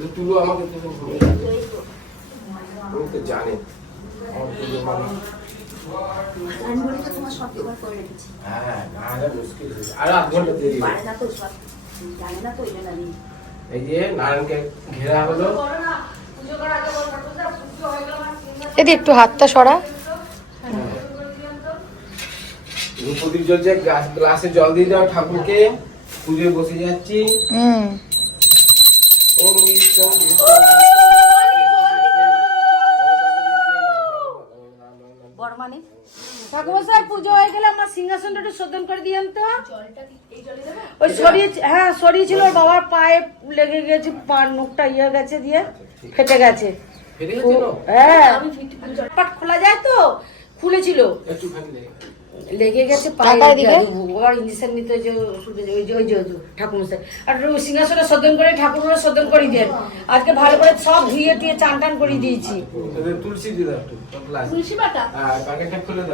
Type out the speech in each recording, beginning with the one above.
কিন্তু তুলো আমাকে তো জানি আমার মানে হ্যাঁ না মুশকিল। আরও আধ ঘণ্টা দেরি এই যে নারায়ণকে ঘেরা হলো। এদি একটু হাতটা সরা। প্রদীপ জ্বলছে গ্লাস গ্লাসে জল দিয়ে দাও ঠাকুরকে। পুজোয় বসে যাচ্ছি। হুম। ঠাকুমশাই পুজো হয়ে গেলে আমার সিংহাসনটা একটু শোধন করে দিয়েন তো। ওই সরিয়ে হ্যাঁ সরিয়েছিল ওর বাবার পায়ে লেগে গেছে পা নখটা ইয়ে গেছে দিয়ে ফেটে গেছে। ফেটে গেছে না? হ্যাঁ। পাট খোলা যায় তো? খুলেছিল। লেগে গেছে। লেগে গেছে টাকা পায়ে দিবে? ওর ইঞ্জেকশন নিতে যে ওষুধে ওই যে ওই যে ঠাকুমশাই আর সিংহাসনে শোধন করে ঠাকুরের শোধন করে দেন। আজকে ভালো করে সব ধুয়ে টুয়ে চান টান করে দিয়েছি। তুলসী দিয়ে। তুলসী পাতা?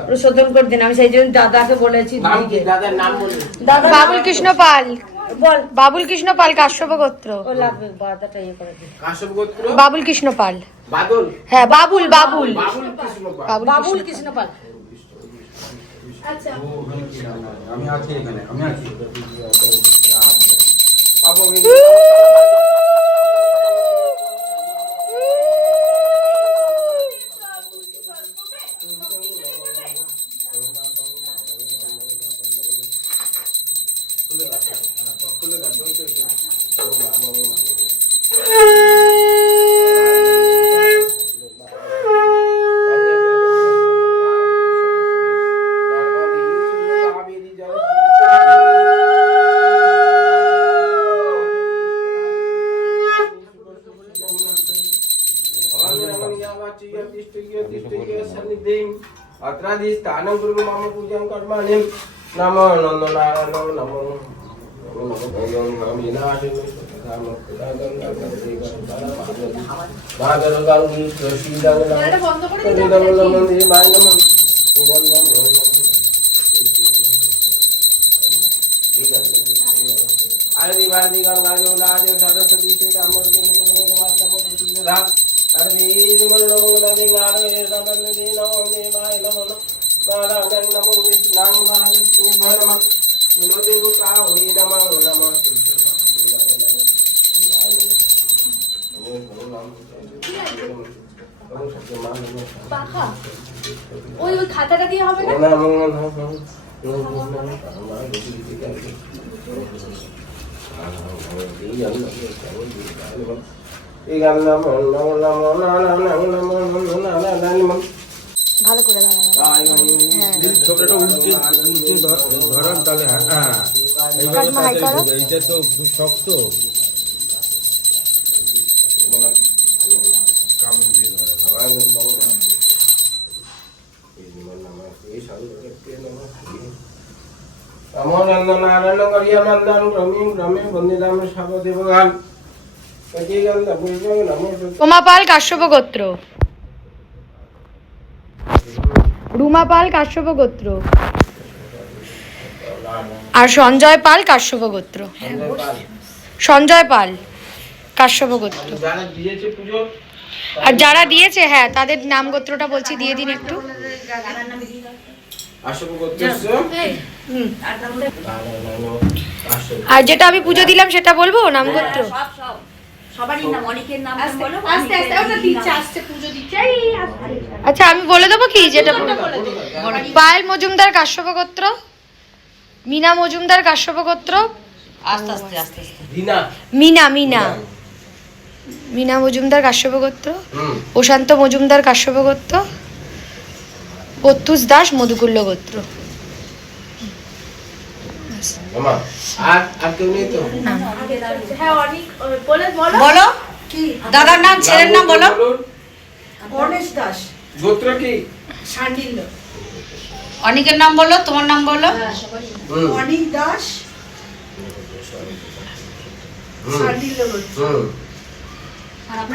ওরা শোধন করে দিন। আমি সেই জন্য দাদাকে বলেছি। দাদার নাম দাদা বাবুল কৃষ্ণ পাল। বল। বাবুল কৃষ্ণ পাল কাশ্যপ গোত্র ইয়ে কাশ্যপ গোত্র বাবুল কৃষ্ণ পাল। হ্যাঁ বাবুল বাবুল। বাবুল কৃষ্ণ পাল। বাবুল বাবুল কৃষ্ণ কৃষ্ণ পাল আমি আছি এখানে আমি আছি পাবো কিন্তু। খুলে দাও, হ্যাঁ, খুলে দাও, दी स्थान गुरु मम पूजन कर्माणि नमो नंदनारायण नमो सरस्वती से राम পাখা ওই ওই খাতাটা দিয়ে হবে না না ভালো করে ধর- ধরান তাহলে হ্যাঁ হ্যাঁ। এইটা তো খুব শক্ত। নারায়ণ করিয়া নন্দন রমিম রমে বন্দিদাম নমো উমা পাল কাশ্যপ গোত্র। রুমা পাল কাশ্যপ গোত্র। আর সঞ্জয় পাল কাশ্যপ গোত্র। সঞ্জয় পাল কাশ্যপ গোত্র। আর যারা দিয়েছে হ্যাঁ তাদের নাম গোত্রটা বলছি, দিয়ে দিন একটু। আর যেটা আমি পুজো দিলাম, সেটা বলব? নাম গোত্র? সবারই নাম অনেকের নাম বলো আস্তে আস্তে ওটা দিচ্ছে আস্তে পুজো দিচ্ছে আচ্ছা আমি বলে দেবো কি যেটা পায়েল মজুমদার কাশ্যপ গোত্র মিনা মজুমদার কাশ্যপ গোত্র আস্তে আস্তে আস্তে আস্তে। মিনা। মিনা মিনা। মজুমদার কাশ্যপ গোত্র হুম। প্রশান্ত মজুমদার কাশ্যপ গোত্র প্রত্যুষ দাস মধুকুল্ল গোত্র। মামা আর আর কেউ নেই তো? হ্যাঁ অনেক বলে বলো। বলো। দাদার নাম ছেলের নাম বলো। গণেশ দাস। গোত্র কি? শান্ডিল্য অনিকের নাম বলো তোমার নাম বলো। অনিক দাস। হুম। শান্ডিল্য হুম।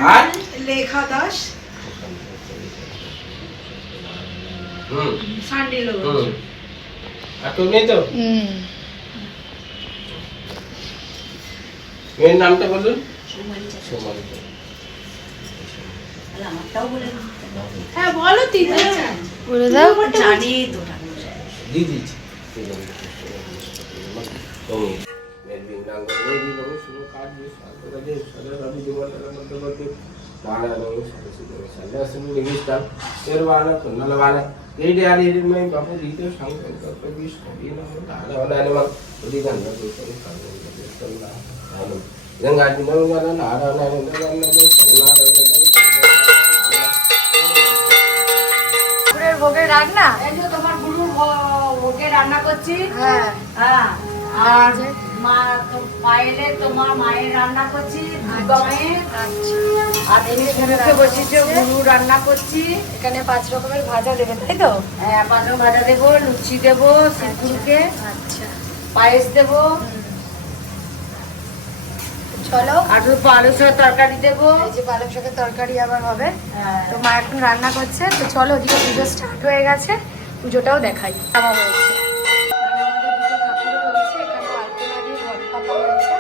আর লেখা দাস। হুম। শান্ডিল্য আর কেউ নেই তো? হুম। মেয়ের নামটা বলুন সোমালি তো। হ্যাঁ বলো তিন বলে দাও দিয়ে দিচ্ছি তুমি মেলবিং নাঙ্গ ওই দিন আমি শুরু কাজ দিয়ে সাথে দিয়ে সাথে রবি দিবনের মধ্যে মধ্যে বানা রঙ সাথে সাথে সাথে আসলে লিখিস্তা এর বানা কুন্নল বানা এই ডে আলি এর মে বাপু দিতে সংকল্প প্রবিশ করি না দানা বানা মা ওদি গান না তো করে কাজ ভোগের রান্না? এই যে তোমার গুরুর ভোগে রান্না করছি। হ্যাঁ। হ্যাঁ। আর? মা তো পায়েলে তোমার মায়ের রান্না করছি দুর্গা মায়ের আর এনে গুরুকে বসেছে গুরু রান্না করছি। এখানে পাঁচ রকমের ভাজা দেবে তাই তো? হ্যাঁ পাঁচজন ভাজা দেবো লুচি দেবো গুরুকে আচ্ছা। পায়েস দেবো। চলো আর দুটো আলু সহ তরকারি দেবো এই যে পালং শাকের তরকারি আবার হবে হ্যাঁ। তো মা এখন রান্না করছে তো চলো ওদিকে পুজো স্টার্ট হয়ে গেছে পুজোটাও দেখাই খাওয়া হয়েছে আমাদের দুটো ঠাকুরও রয়েছে, এখানে আলপনা দিয়ে ঘট পাতা হয়েছে।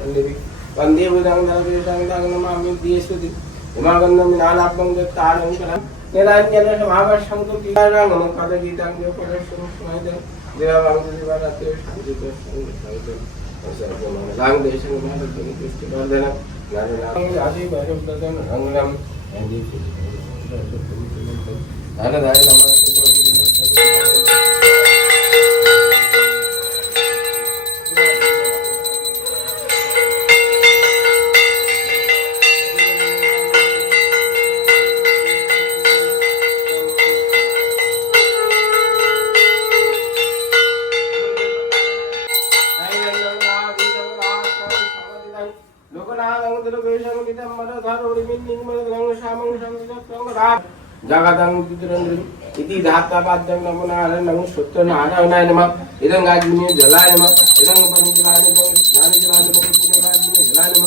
এই যে, वंदे बुधं धरवेदां नमामि दियेश्वति उमागन्धं नानात्मं दत्तानं शरणं निदान्यदशमावर्षं तु गीतानां नमो पदगीतां यो परश्वं स्मयते देवावाङ्गदिवारात्रे शान्तिदर्शनं रङ्गदेशं रङ्गनं ஜகதங்கிரந்திரி இது தாத்தாபாத்தியம் நம நாராயண நம சுத்த நாராயணாய நம இதங்காஜினி ஜலாய நம இதங்க பண்ணிக்கலாய நம ஞானிகளாய நம புண்ணியராஜினி ஜலாய நம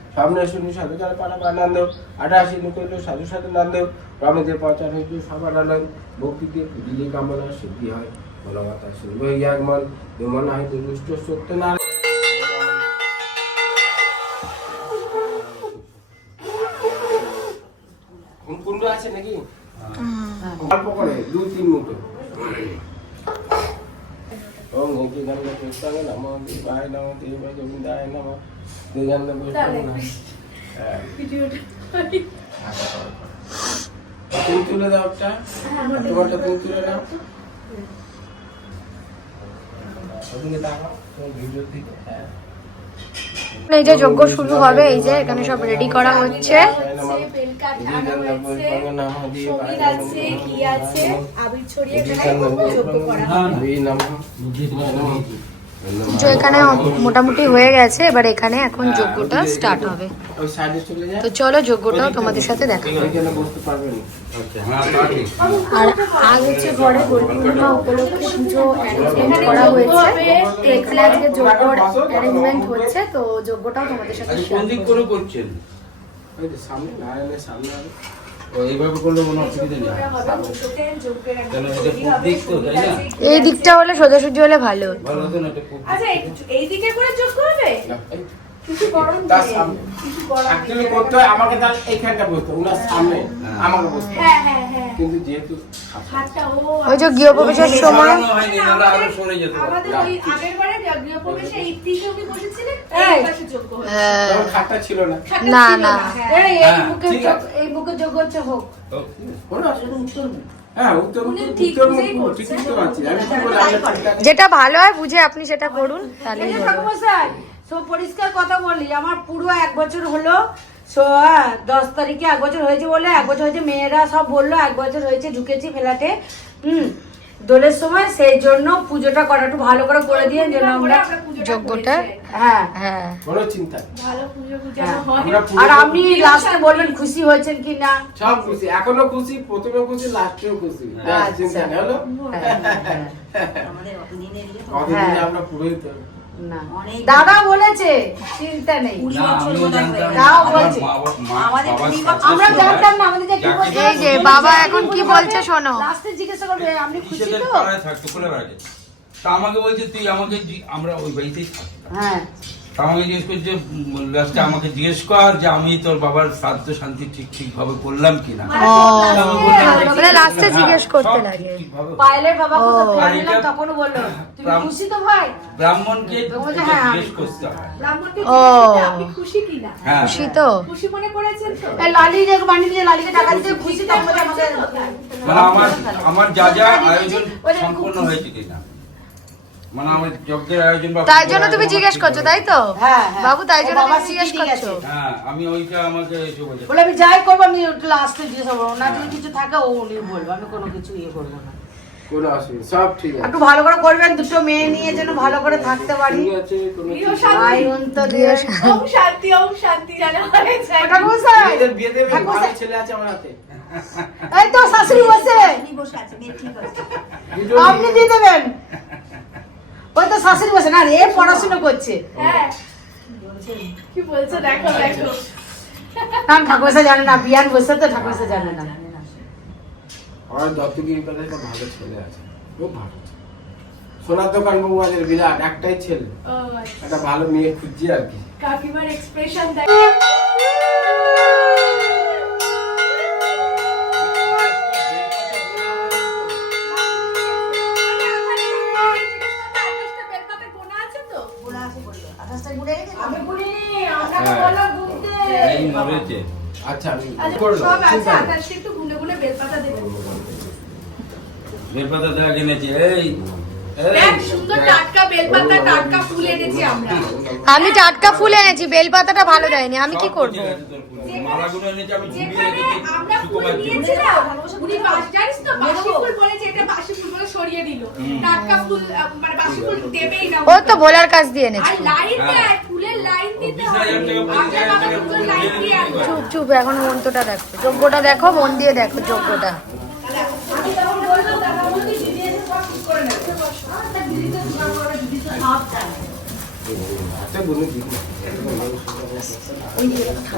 সামনে শুনি সাধু তার পাড়া আনন্দ আটাশি কইল সাধু সাধু নন্দ। রামেদের প্রচার হইল সবার আনন্দ ভক্তিতে পুজিলে কামনা সিদ্ধি হয় বলমাতা শুনব ইয়াগমন বিমন হইতে দুষ্ট সত্য না কুন্ডু আছে নাকি? অল্প করে দুই তিন মুঠো। ওম গঙ্গি গঙ্গ কৃষ্ণাঙ্গ নম দেবায় নম দেব গোবিন্দায় নম। তুমি তুলে দাও একটা। তোমারটা তুমি তুলে দাও। হ্যাঁ। এই যে যজ্ঞ শুরু হবে এই যে এখানে সব রেডি করা হচ্ছে। আছে আবির ছড়িয়ে যোগ্য করা হবে। পুজো এখানে মোটামুটি হয়ে গেছে এবার এখানে এখন যজ্ঞটা স্টার্ট হবে। তো চলো যজ্ঞটাও তোমাদের সাথে দেখা আর আজ হচ্ছে ঘরে গোল পূর্ণিমা উপলক্ষে পুজো অ্যারেঞ্জমেন্ট করা হয়েছে। তো এখানে আজকে যজ্ঞর অ্যারেঞ্জমেন্ট হচ্ছে তো যজ্ঞটাও তোমাদের সাথে যে সামনে নারায়ণের সামনে এই দিকটা হলে সোজাসুজি হলে ভালো আচ্ছা এই- দিকে করে যোগ করবে? আমাকে তার এইখানটা বসতে উনার সামনে আমাকে বসতে হ্যাঁ হ্যাঁ হ্যাঁ। কিন্তু যেহেতু ওই যে গৃহপ্রবেশের সময়। আমাদের ওই আগের বারে গৃহপ্রবেশে এই তিনটে কি বসেছিলেন? এই। পাশে যোগ্য খাটটা ছিল না। না, না। এই মুখে। এই মুখে হচ্ছে হোক। বলে যেটা ভালো হয় বুঝে আপনি সেটা করুন সব পরিষ্কার কথা বললি। আমার পুরো এক বছর হলো সো হ্যাঁ দশ তারিখে এক বছর হয়েছে বলে এক বছর হয়েছে মেয়েরা সব বলল এক বছর হয়েছে ঢুকেছি ফ্ল্যাটে হুম দোলের সময় সেই জন্য পুজোটা করা একটু ভালো করে করে দিয়ে যেন আমরা হ্যাঁ। হ্যাঁ। কোনো চিন্তা। ভালো পুজো পুজো হ্যাঁ। আর আপনি লাস্টে বলবেন খুশি হয়েছেন কি না? সব খুশি। এখনও খুশি প্রথমে খুশি লাস্টেও খুশি। আচ্ছা। চিন্তা হলো? হ্যাঁ, হ্যাঁ। আমরা পুরোই তো না। দাদা বলেছে চিন্তা নেই। আমরা জানতাম না আমাদের কি বলছে এই যে বাবা এখন কি বলছে শোনো। লাস্টে জিজ্ঞাসা করবে আপনি খুশি তো? আমাকে বলছে তুই আমাকে আমরা ওই বাড়িতেই হ্যাঁ। আমাকে জিজ্ঞেস করছে লাস্টে আমাকে জিজ্ঞেস কর যে আমি তোর বাবার শ্রাদ্ধ শান্তি ঠিক ঠিক ভাবে করলাম কিনা। মানে মানে হ্যাঁ, লাস্টে জিজ্ঞেস করতে লাগে। পায়েলের বাবাকে তো ও। ফোন আর দিলাম এটা- তখনও বলল তুমি খুশি তো ভাই ব্রাহ্মণকে হ্যাঁ, জিজ্ঞেস করতে হয়। ব্রাহ্মণকে ও। জিজ্ঞেস করতে আপনি খুশি কিনা? হ্যাঁ খুশি তো। খুশি মনে করেছেন তো? লালি যে বানিয়ে দিয়ে লালিকে টাকা দিতে খুশি তো আমাদের আমাদের মানে আমার আমার যা যা আয়োজন সম্পূর্ণ হয়েছে কিনা। মানে আমার যজ্ঞের আয়োজন বা তাই জন্য তুমি জিজ্ঞেস করছ তাই তো? হ্যাঁ, হ্যাঁ। বাবু তাই জন্য বাবা তুমি জিজ্ঞেস করছ। হ্যাঁ আমি ওইটা আমাকে এসে বলেছে বলে আমি যাই করব আমি লাস্টে জিজ্ঞেস করব। না যদি কিছু থাকে ও উনি বলব আমি কোনো কিছু ইয়ে করব না। কোনো অসুবিধা সব ঠিক আছে। একটু ভালো করে করবেন দুটো মেয়ে নিয়ে যেন ভালো করে থাকতে পারি। ঠিক আছে কোনো গৃহ চিন্তা শান্তি। আই ওম শান্তি ওম শান্তি জানা হয়ে যায়। ঠাকুর মশাই, নেই। বিয়ে দেবে ঠাকুর ভালো ছেলে আছে আমার হাতে। এই তো শাশুড়ি বসে। আপনি দিয়ে দেবেন। ওই তো শাশুড়ি বসে না রে পড়াশোনা করছে। হ্যাঁ। কি বলছো দেখো দেখো। কারণ ঠাকুরসা জানে না বিয়ান বসে তো ঠাকুরসা জানে না। আমার দত্তগিরি পাড়ায় একটা ভালো ছেলে আছে খুব ভালো সোনার দোকান বিরাট একটাই ছেলে। আচ্ছা। একটা ভালো মেয়ে খুঁজছি আর কি। কাকিমার এক্সপ্রেশন দেখ সব আছে একটু বেলপাতা দেবেন বেলপাতা দেওয়া কিনেছে এই আমি টাটকা ফুল এনেছি বেলপাতাটা ভালো দেয়নি আমি কি করব? মানে বাসি ফুল দেবেই না ও তো ভোলার কাজ দিয়ে এনেছি চুপ চুপ এখন মন্ত্রটা দেখো যোগ্যটা দেখো মন দিয়ে দেখো যোগ্যটা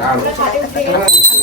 আমি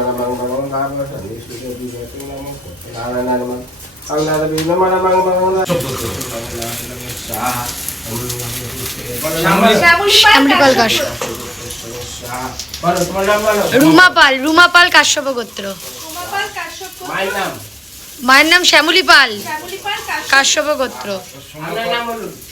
রুমা পাল রুমা পাল কাশ্যপ গোত্র মায়ের নাম শ্যামলী পাল শ্যামলী পাল কাশ্যপ কাশ্যপ গোত্র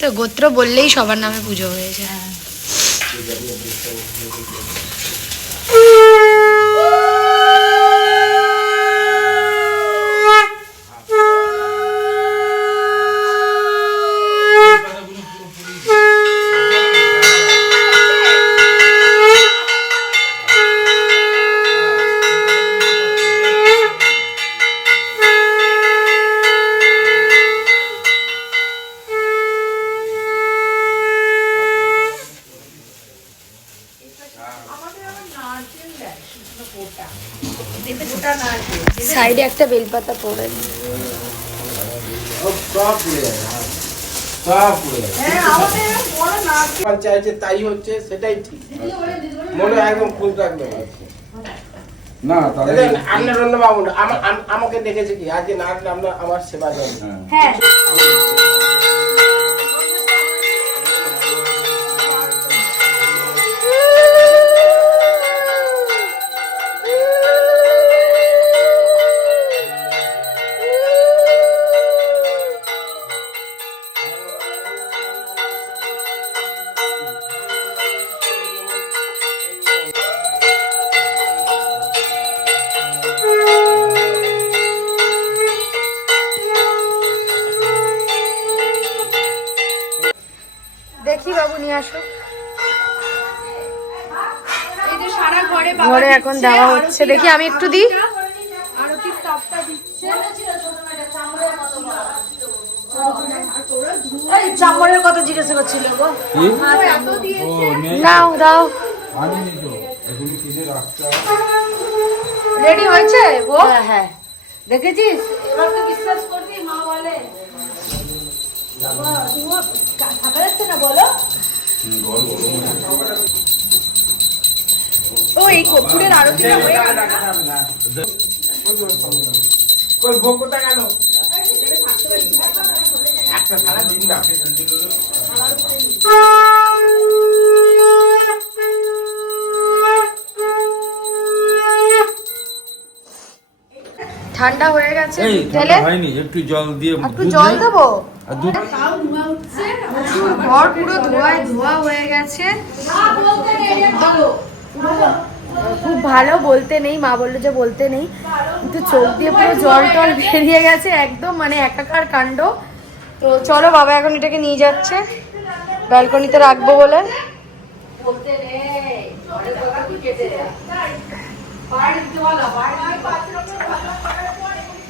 তো গোত্র বললেই সবার নামে পুজো হয়ে যায়। সাইডে একটা বেলপাতা পড়ে। সব সব চাইছে তাই হচ্ছে সেটাই ঠিক। মনে একদম ফুল থাকবে না। তাহলে আপনার অন্য বাবু আমাকে দেখেছে কি? আজকে না আসলে আপনার আমার সেবা দেন হ্যাঁ। দেখি বাবু নিয়ে আসো। এই ঘরে এখন দেওয়া হচ্ছে। দেখি আমি একটু দিই। চামড়ের কথা জিজ্ঞাসা করছিল গো। নাও দাও। রেডি হয়েছে ও হ্যাঁ হ্যাঁ। দেখেছিস? এবার তো বিশ্বাস করবি মা বলে। থাকা যাচ্ছে না বলো? ও এই কপুরের আরতিটা হয়ে কই ভোগ কোথায় গেল? একটা সারা দিন না। ঠান্ডা হয়ে গেছে। ঢেলে? একটু জল দিয়ে একটু জল দেবো? ঘর পুরো হয়ে গেছে। খুব ভালো বলতে নেই, মা বলল যে বলতে নেই। কিন্তু চোখ দিয়ে পুরো জল টল বেরিয়ে গেছে, একদম মানে একাকার কাণ্ড। তো চলো বাবা এখন এটাকে নিয়ে যাচ্ছে, ব্যালকনিতে রাখব বলে।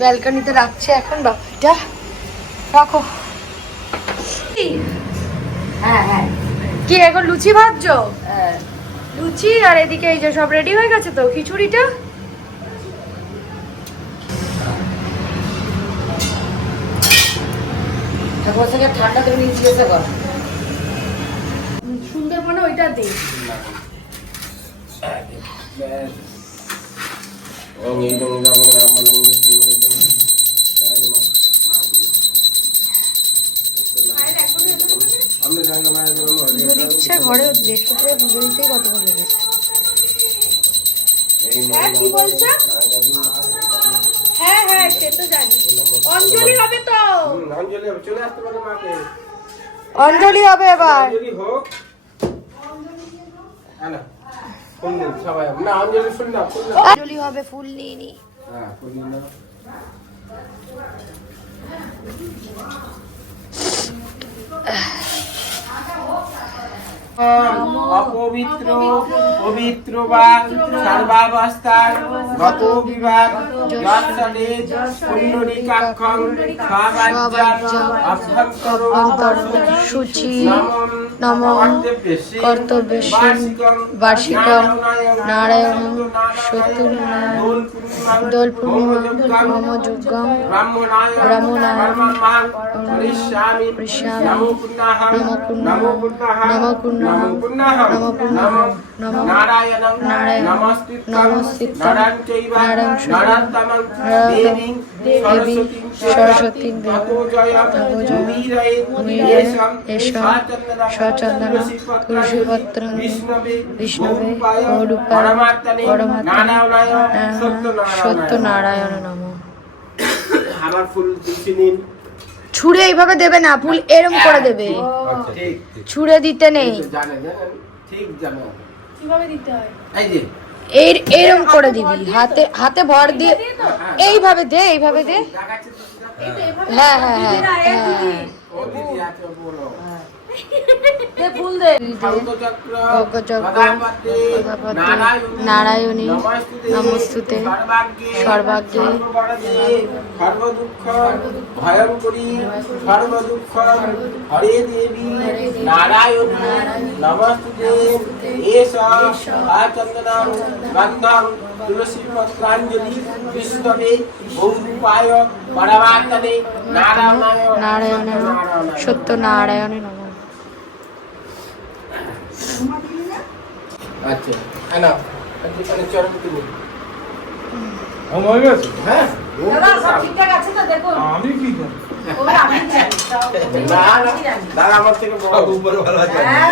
ব্যালকনিতে রাখছে এখন বাবা, এটা রাখো। হ্যাঁ হ্যাঁ। কি এখন লুচি ভাজছো? লুচি? আর এদিকে এই যে সব রেডি হয়ে গেছে তো? খিচুড়িটা? ঠান্ডা তুমি জিজ্ঞাসা কর। সুন্দরবনে ওইটা দে। পুজো ঘরে বৃহস্পতিবার পুজো দিতেই কতক্ষণ লেগেছে। হ্যাঁ কি বলছো? হ্যাঁ হ্যাঁ সে তো জানি। অঞ্জলি হবে তো। অঞ্জলি হবে, চলে আসতে পারে মাকে। অঞ্জলি হবে এবার। অঞ্জলি হোক। অঞ্জলি হবে ফুল নিয়ে নি। হ্যাঁ ফুল অপবিত্র পবিত্র বা সর্বাবস্থার গত বিভাগ যৎসলে পুণ্ডরীকাক্ষং স্ববাজ্যার অভ্যন্তর সূচি নমঃ কর্তব্যস্য বার্ষিকম নারায়ণ সত্যনারায়ণ দোল পূর্ণিমা মম যজ্ঞম ব্রাহ্মণায় করিষ্যামি করিষ্যামি। নমো নমো পুণ্যাহ। নমো পুণ্যাহ নমো পুণ্যাহ। নমো পুণ্যাহ নমো পুণ্যাহ। নমো নারায়ণং নারায়ণং। দেবীং সরস্বতীং সচন্দনং তুলসীপত্রং বিষ্ণবে সত্যনারায়ণ সত্যনারায়ণ নম আমার ফুল তুলসী নিন ছুঁড়ে এইভাবে দেবে না ফুল এরম করে দেবে। আচ্ছা, ঠিক ছুঁড়ে দিতে নেই। ঠিক জানো। কীভাবে দিতে হয়? এই যে এই এরকম করে দিবি। হাতে হাতে ভর দিয়ে এইভাবে দে এইভাবে দে? হ্যাঁ হ্যাঁ হ্যাঁ হ্যাঁ। নারায়ণী, নারায়ণী, নমস্তুতে, সর্বদুঃখ ভয়ঙ্করী সর্বদুঃখ হরে দেবী নারায়ণী নমস্তুতে এষ আচন্দনং গন্ধং তুলসী পত্রাঞ্জলি বিষ্ণবে গৌরূপায় পরমাত্মনে নারায়ণায় নারায়ণ সত্য নারায়ণ নম আচ্ছা। এখানে আমার হয়ে গেছে? হ্যাঁ। দাদা সব ঠিকঠাক আছে তো? আমি কি জানি? হ্যাঁ।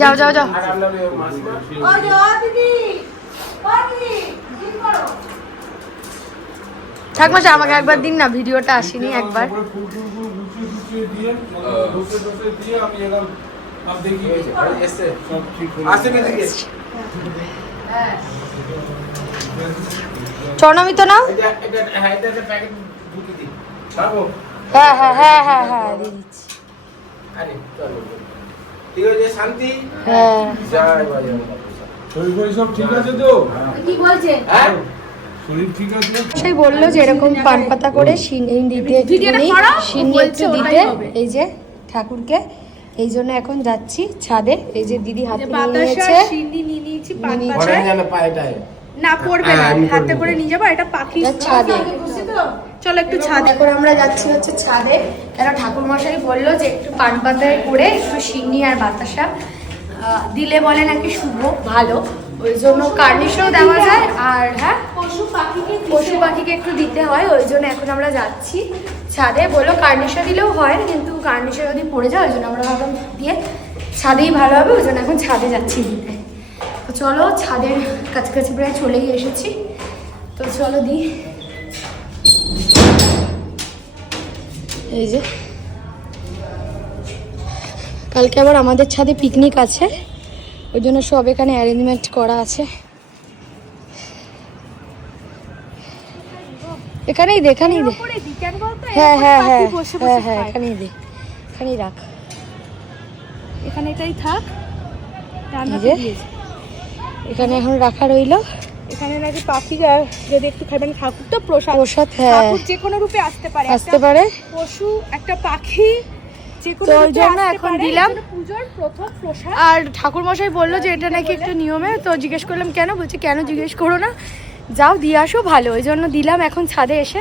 যাও, যাও, যাও। আর আমরা ওই মাসিমা। ও যে, ও দিদি ও দিদি কি করো। ঠাকুমা আমাকে একবার দিন না ভিডিওটা আসেনি একবার। দিয়ে আমি হয়ে দিকে? চরণামিত নাও এটা এটা হ্যাঁ এটা একটা প্যাকেট দিই বাবু হ্যাঁ হ্যাঁ হ্যাঁ হ্যাঁ হ্যাঁ দিয়ে দিচ্ছি আরে চলো ঠিক আছে শান্তি হ্যাঁ জয় বজরং শরীর সব ঠিক আছে তো কি বলছে হ্যাঁ শরীর ঠিক আছে? সেই বলল যে এরকম পান পাতা করে সিন্নি দিতে একটু দিতে। এই যে ঠাকুরকে এই জন্য এখন যাচ্ছি ছাদে। এই যে দিদি হাতে নিয়ে বাতাসা নিয়েছে। নিয়ে নিয়েছি না পড়বে না হ্যাঁ, আমি হাতে করে নিয়ে যাব এটা পাখি ছাদে। চলো একটু ছাদে। করে আমরা যাচ্ছি হচ্ছে ছাদে। কেন ঠাকুর মশাই বলল যে একটু পান পাতায় করে একটু সিন্নি আর বাতাসা আহ, দিলে বলে নাকি শুভ ভালো। ওই জন্য কার্নিশও দেওয়া যায় আর হ্যাঁ পশু পাখিকে পশু পাখিকে একটু দিতে হয় ওই জন্য এখন আমরা যাচ্ছি ছাদে। বলল কার্নিশা দিলেও হয় কিন্তু কার্নিশা যদি পড়ে যায় ওই জন্য আমরা ভাবলাম দিয়ে ছাদেই ভালো হবে ওই জন্য এখন ছাদে যাচ্ছি। দিতে তো চলো ছাদের কাছাকাছি প্রায় চলেই এসেছি। তো চলো দিই এই যে কালকে আবার আমাদের ছাদে পিকনিক আছে। ওই জন্য সব এখানে অ্যারেঞ্জমেন্ট করা আছে। এখানেই দে এখানেই দে। হ্যাঁ হ্যাঁ হ্যাঁ হ্যাঁ হ্যাঁ এখানেই দে এখানেই রাখ। এখানে এটাই থাক। এখানে এখন রাখা রইল। এখানে নাকি পাখিরা যদি একটু খাবেন ঠাকুর তো প্রসাদ। প্রসাদ হ্যাঁ। যে কোনো রূপে আসতে পারে। আসতে পারে। পশু একটা পাখি জন্য এখন দিলাম। আর ঠাকুর মশাই বলল যে এটা নাকি একটু নিয়মে তো জিজ্ঞেস করলাম কেন? বলছে কেন জিজ্ঞেস করো না। যাও দিয়ে আসো ভালো। ওই জন্য দিলাম এখন ছাদে এসে।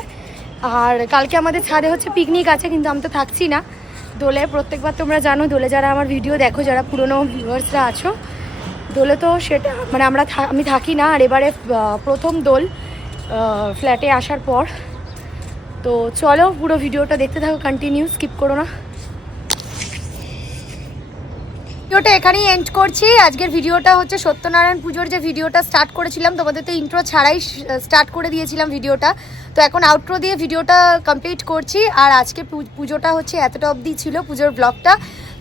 আর কালকে আমাদের ছাদে হচ্ছে পিকনিক আছে কিন্তু আমি তো থাকছি না। দোলে প্রত্যেকবার তোমরা জানো দোলে যারা আমার ভিডিও দেখো যারা পুরনো ভিউয়ার্সরা আছো দোলে তো সেটা মানে আমরা আমি থাকি না। আর এবারে প্রথম দোল ফ্ল্যাটে আসার পর। তো চলো পুরো ভিডিওটা দেখতে থাকো কন্টিনিউ স্কিপ করো না। ভিডিওটা এখানেই এন্ড করছি। আজকের ভিডিওটা হচ্ছে সত্যনারায়ণ পুজোর যে ভিডিওটা স্টার্ট করেছিলাম, তোমাদের তো ইন্ট্রো ছাড়াই স্টার্ট করে দিয়েছিলাম ভিডিওটা। তো এখন আউটরো দিয়ে ভিডিওটা কমপ্লিট করছি। আর আজকে পুজোটা হচ্ছে এতটা অবধি ছিল পুজোর ব্লগটা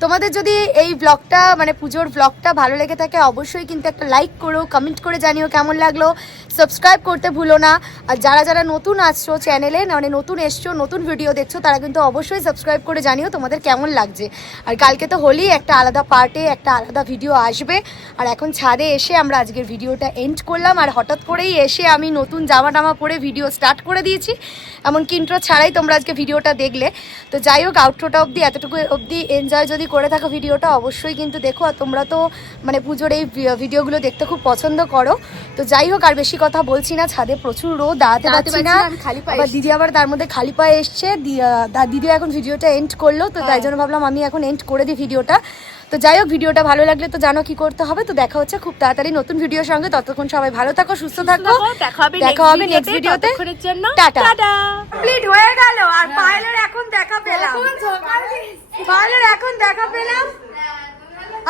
তোমাদের যদি এই ব্লগটা মানে পুজোর ব্লগটা ভালো লেগে থাকে, অবশ্যই কিন্তু একটা লাইক করো কমেন্ট করে জানিও কেমন লাগল। সাবস্ক্রাইব করতে ভুলো না। আর যারা যারা নতুন আসছো চ্যানেলে মানে নতুন এসছো, নতুন ভিডিও দেখছ, তারা কিন্তু অবশ্যই সাবস্ক্রাইব করে জানিও তোমাদের কেমন লাগছে। আর কালকে তো হোলি, একটা আলাদা পার্টে একটা আলাদা ভিডিও আসবে। আর এখন ছাদে এসে আমরা আজকের ভিডিওটা এন্ড করলাম। আর হঠাৎ করেই এসে আমি নতুন জামা টামা পরে ভিডিও স্টার্ট করে দিয়েছি। এমনকি ইন্ট্রো ছাড়াই তোমরা আজকে ভিডিওটা দেখলে। তো যাই হোক আউটরোটা অবধি, এতটুকু অবধি এনজয় যদি করে থাকো ভিডিওটা অবশ্যই কিন্তু দেখো আর তোমরা তো মানে পুজোর এই ভিডিওগুলো দেখতে খুব পছন্দ করো। তো যাই হোক আর বেশি কথা বলছি না ছাদে প্রচুর রোদ দাঁড়াতে পারছি না। পারছি খালি পায়ে আবার দিদি আবার তার মধ্যে খালি পায়ে এসছে দিদি দিদিও এখন ভিডিওটা এন্ড করল তো তাই জন্য ভাবলাম আমি এখন এন্ড করে দিই ভিডিওটা। তো যাই হোক ভিডিওটা ভালো লাগলে তো জানো কি করতে হবে। তো দেখা হচ্ছে খুব তাড়াতাড়ি নতুন ভিডিওর সঙ্গে। ততক্ষণ সবাই ভালো থাকো সুস্থ থাকো। দেখা হবে নেক্সট ভিডিওতে। টাটা। কমপ্লিট হয়ে গেল আর পায়েলের এখন দেখা পেলাম। পায়েলের এখন দেখা পেলাম।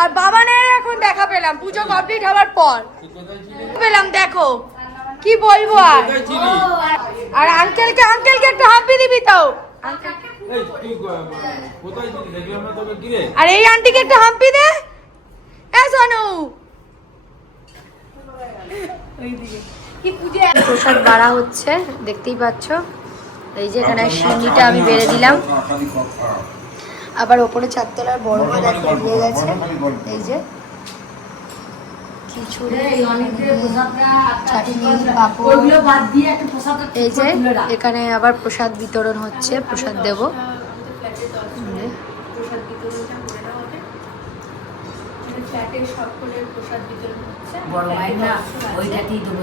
আর বাবানের এখন দেখা পেলাম। পুজো কমপ্লিট হওয়ার পর। পেলাম দেখো। কি বলব আর? আর আঙ্কেলকে আঙ্কেলকে একটু হাম্পি দিবি তো। এই, আর এই আন্টিকে একটু হাম্পি দে। এ সোনু। প্রসাদ বাড়া হচ্ছে দেখতেই পাচ্ছ। এই যে এখানে সিন্নিটা আমি বেড়ে দিলাম। আবার ওপরে চারতলার বড় দেখো দিয়ে গেছে। এই যে। খিচুড়ি চাটনি পাঁপড়। ওইগুলো বাদ দিয়ে একটা প্রসাদ এই যে এখানে আবার প্রসাদ বিতরণ হচ্ছে প্রসাদ দেব। না ওইটাতেই দেবো।